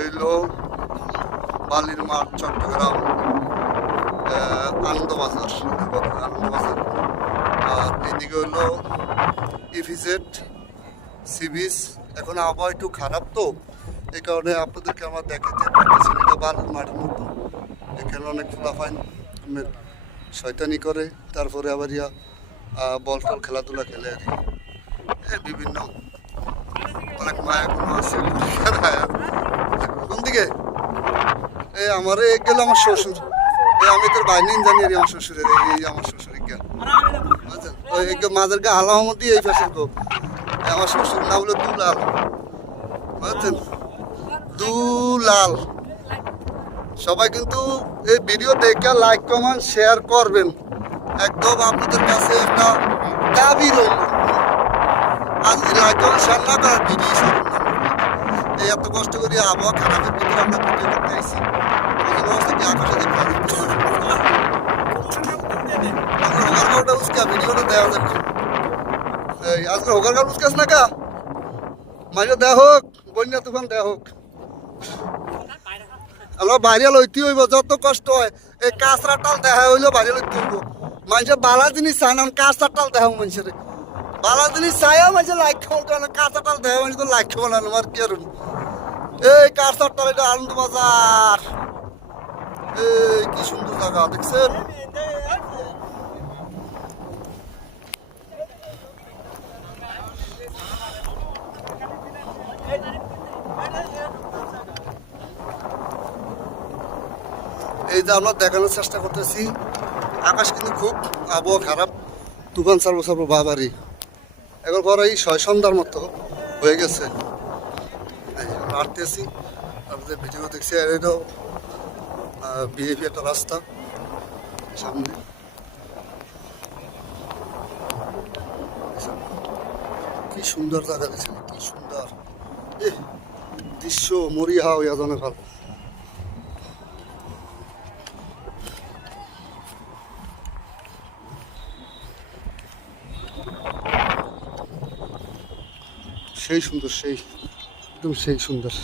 এইলো বালির মাঠ, চট্টগ্রাম আনন্দবাজার আনন্দবাজার। আর এদিকে হলো ইভিজেড সি বিচ এখন আবহাওয়া একটু খারাপ তো, এই কারণে আপনাদেরকে আমার দেখাতে বালুর মাঠের মতো। এখানে অনেক ফুলাফাইন শয়তানি করে, তারপরে আবার ইয়া বল টল খেলাধুলা খেলে আর বিভিন্ন, অনেক মায়া আছে কোন দিকে এই আমার এই গেল আমার শ্বশুর। এই আমি তোর বাইরে জানি আমার শ্বশুরের, এই এই আমার গা এই মাঝের গা আলামতি এই ফ্যাশন কো এই আমার শ্বশুর নাম হলো দুলাল। বুঝছেন? দুলাল। সবাই কিন্তু এই ভিডিও দেখে লাইক কমেন্ট শেয়ার করবেন। একদম আপনাদের কাছে একটা দাবি রইল। আজ লাইক কমেন্ট শেয়ার না করার ভিডিও এই এত কষ্ট করে আবহাওয়া খারাপের ভিতরে আমরা ভিডিও গাওটা উস্কা ভিডিওটা দেওয়া যাবে এই, আজকে গাও উস্কাস না কা? মাঝে দেয়া হোক, বন্যা তুফান দেয়া হোক। আমরা বাইরে লইতে হইব, যত কষ্ট হয়। এই কাঁচরা টাল দেখা হইলেও বাইরে লইতে হইব। মানুষের বালা জিনিস চায় না, কাঁচরা টাল দেখা মানুষের বালা জিনিস চাইয়া মানুষের লাইক খাওয়ার কারণে কাঁচা টাল দেখা মানুষ তো লাইক খাব না আমার কি আর এই কাঁচা টাল এটা আনন্দ বাজার। এই, কি সুন্দর জায়গা, দেখছেন? এই যে আমরা দেখানোর চেষ্টা করতেছি, আকাশ কিন্তু খুব আবহাওয়া খারাপ, তুফান সার্বো সার্বো বাবারি। এখন পর এই ছয় সন্ধ্যার মতো হয়ে গেছে। হাঁটতেছি, আপনাদের ভিডিও দেখছি, আর এটাও বিএপি একটা রাস্তা সামনে। কি সুন্দর জায়গা দিয়েছে কি সুন্দর। দৃশ্য মরিয়া হইয়া জানে সেই সুন্দর সেই একদম সেই সুন্দর।